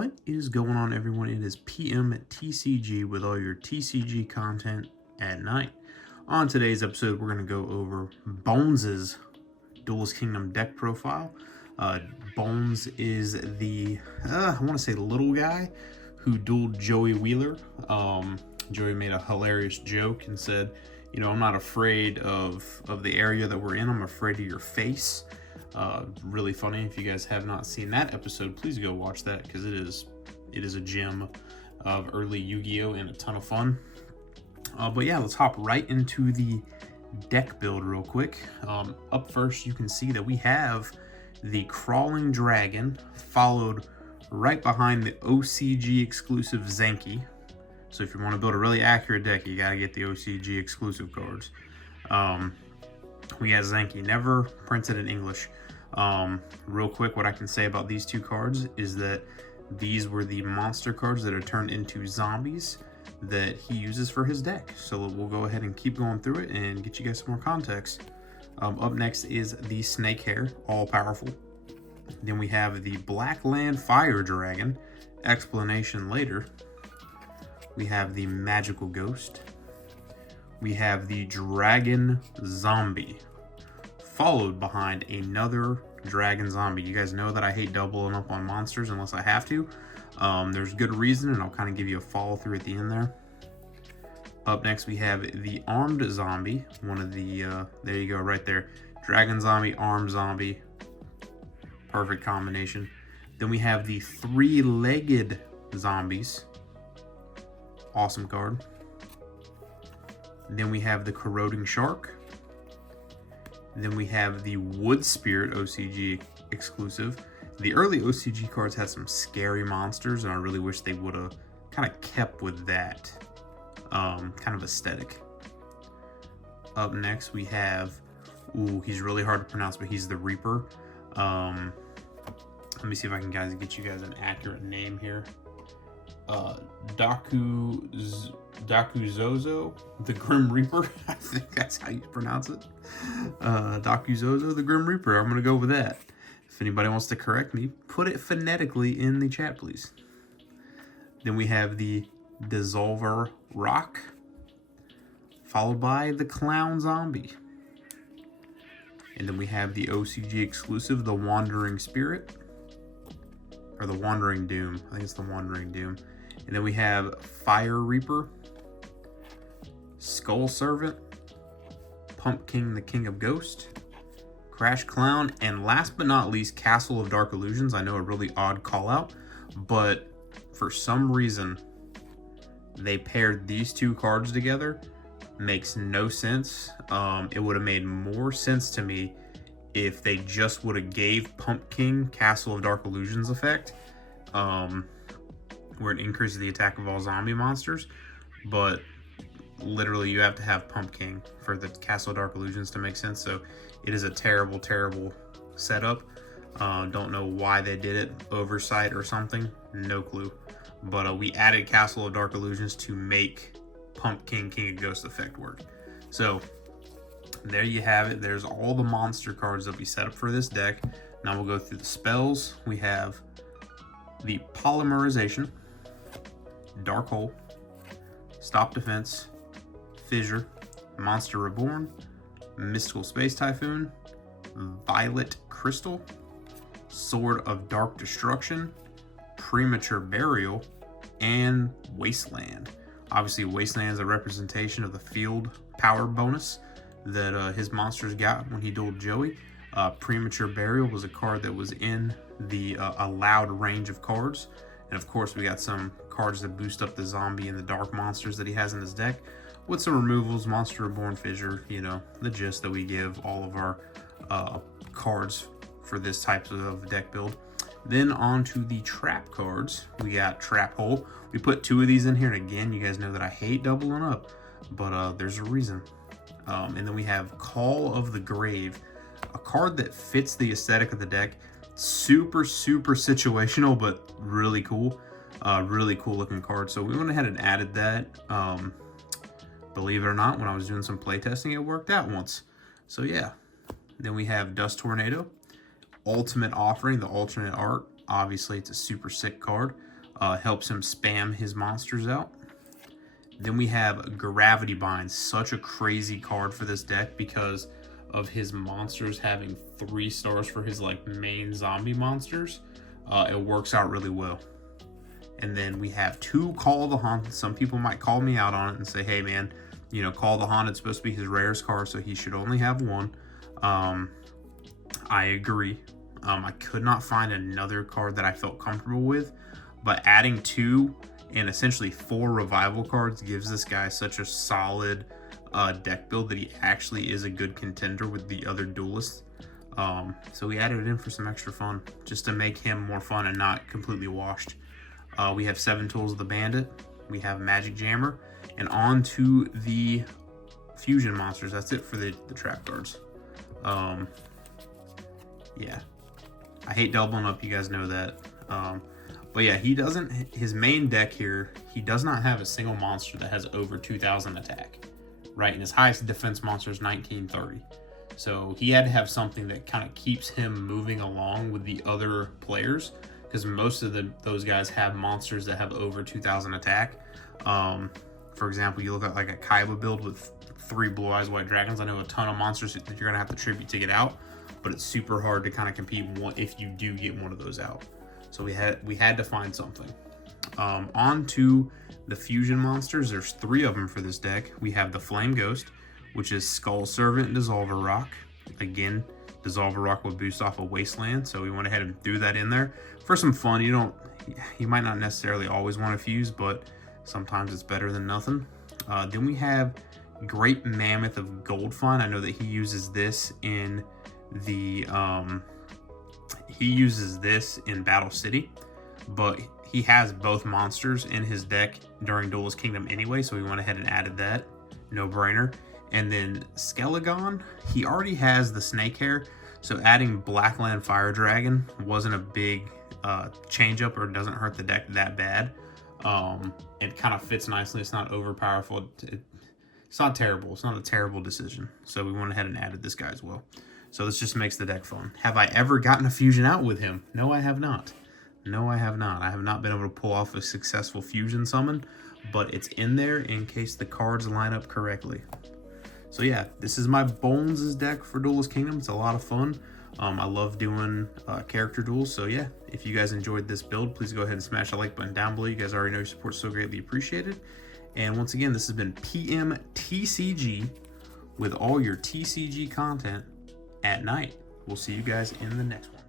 What is going on, everyone? It is PM at TCG with all your TCG content at night. On today's episode, we're going to go over Bonz's Duelist Kingdom deck profile. Bonz is the, I want to say little guy who dueled Joey Wheeler. Joey made a hilarious joke and said, you know, I'm not afraid of the area that we're in, I'm afraid of your face. Really funny. If you guys have not seen that episode, please go watch that because it is a gem of early Yu-Gi-Oh! And a ton of fun. But yeah, let's hop right into the deck build real quick. Up first, you can see that we have the Crawling Dragon, followed right behind the OCG exclusive Zenki. So if you want to build a really accurate deck, you gotta get the OCG exclusive cards. We got Zenki, never printed in English. Real quick, what I can say about these two cards is that these were the monster cards that are turned into zombies that he uses for his deck. So we'll go ahead and keep going through it and get you guys some more context. Up next is the Snake Hair, all powerful. Then we have the Black Land Fire Dragon, explanation later. We have the Magical Ghost. We have the Dragon Zombie, followed behind another Dragon Zombie. You guys know that I hate doubling up on monsters unless I have to. There's good reason, and I'll kind of give you a follow through at the end there. Up next, we have the Armed Zombie. One of the, there you go, right there. Dragon Zombie, Armed Zombie. Perfect combination. Then we have the Three-Legged Zombies. Awesome card. Then we have the Corroding Shark. Then we have the Wood Spirit OCG exclusive. The early OCG cards had some scary monsters, and I really wish they would have kind of kept with that kind of aesthetic. Up next, we have, ooh, he's really hard to pronounce, but he's the Reaper. Let me see if I can get you guys an accurate name here. Dakuzozo, the Grim Reaper. I think that's how you pronounce it. Dakuzozo, the Grim Reaper. I'm gonna go with that. If anybody wants to correct me, put it phonetically in the chat, please. Then we have the Dissolver Rock, followed by the Clown Zombie. And then we have the OCG exclusive, the Wandering Spirit, or the Wandering Doom. I think it's the Wandering Doom. And then we have Fire Reaper, Skull Servant, Pumpkin the King of Ghost, Crash Clown, and last but not least, Castle of Dark Illusions. I know a really odd call out, but for some reason, they paired these two cards together. Makes no sense. It would have made more sense to me if they just would have gave Pumpkin Castle of Dark Illusions effect, where it increases the attack of all zombie monsters, but literally you have to have Pumpkin for the Castle of Dark Illusions to make sense. So it is a terrible, terrible setup. Don't know why they did it, oversight or something, no clue. But we added Castle of Dark Illusions to make Pumpkin King of Ghosts effect work. So there you have it. There's all the monster cards that we set up for this deck. Now we'll go through the spells. We have the Polymerization, Dark Hole, Stop Defense, Fissure, Monster Reborn, Mystical Space Typhoon, Violet Crystal, Sword of Dark Destruction, Premature Burial, and Wasteland. Obviously, Wasteland is a representation of the field power bonus that his monsters got when he dueled Joey. Premature Burial was a card that was in the allowed range of cards. And of course, we got some cards that boost up the zombie and the dark monsters that he has in his deck, with some removals, Monster Reborn, Fissure, you know, the gist that we give all of our cards for this type of deck build. Then on to the trap cards. We got Trap Hole. We put two of these in here, and again, you guys know that I hate doubling up, but there's a reason. And then we have Call of the Grave, a card that fits the aesthetic of the deck. Super, super situational, but really cool. Really cool looking card. So we went ahead and added that. Believe it or not, when I was doing some playtesting, it worked out once. So yeah. Then we have Dust Tornado, Ultimate Offering, the alternate art. Obviously, it's a super sick card. helps him spam his monsters out. Then we have Gravity Bind, such a crazy card for this deck because of his monsters having 3 stars for his like main zombie monsters. It works out really well. And then we have 2 Call the Haunted. Some people might call me out on it and say, hey man, you know, Call the Haunted is supposed to be his rarest card, so he should only have 1. I agree. I could not find another card that I felt comfortable with, but adding 2 and essentially 4 revival cards gives this guy such a solid deck build that he actually is a good contender with the other duelists. So we added it in for some extra fun, just to make him more fun and not completely washed. We have 7 Tools of the Bandit, we have Magic Jammer, and on to the fusion monsters. That's it for the trap cards. Yeah, I hate doubling up, you guys know that. But yeah, he doesn't, his main deck here, he does not have a single monster that has over 2,000 attack, right? And his highest defense monster is 1930. So he had to have something that kind of keeps him moving along with the other players, because most of those guys have monsters that have over 2,000 attack. For example, you look at like a Kaiba build with 3 Blue Eyes White Dragons. I know a ton of monsters that you're gonna have to tribute to get out, but it's super hard to kind of compete if you do get one of those out. So we had to find something. On to the fusion monsters. There's 3 of them for this deck. We have the Flame Ghost, which is Skull Servant and Dissolver Rock. Again, Dissolver Rock would boost off a Wasteland, so we went ahead and threw that in there for some fun. You might not necessarily always want to fuse, but sometimes it's better than nothing. Then we have Great Mammoth of Goldfine. I know that he uses this in the Battle City, but he has both monsters in his deck during Duelist Kingdom anyway, so we went ahead and added that. No brainer. And then Skelegon, he already has the snake hair, so adding Blackland Fire Dragon wasn't a big change up, or doesn't hurt the deck that bad. It kind of fits nicely. It's not over powerful. It's not terrible. It's not a terrible decision. So we went ahead and added this guy as well. So this just makes the deck fun. Have I ever gotten a fusion out with him? No, I have not. No, I have not. I have not been able to pull off a successful fusion summon, but it's in there in case the cards line up correctly. So yeah, this is my Bonz deck for Duelist Kingdom. It's a lot of fun. I love doing character duels. So yeah, if you guys enjoyed this build, please go ahead and smash the like button down below. You guys already know your support is so greatly appreciated. And once again, this has been PM TCG with all your TCG content at night. We'll see you guys in the next one.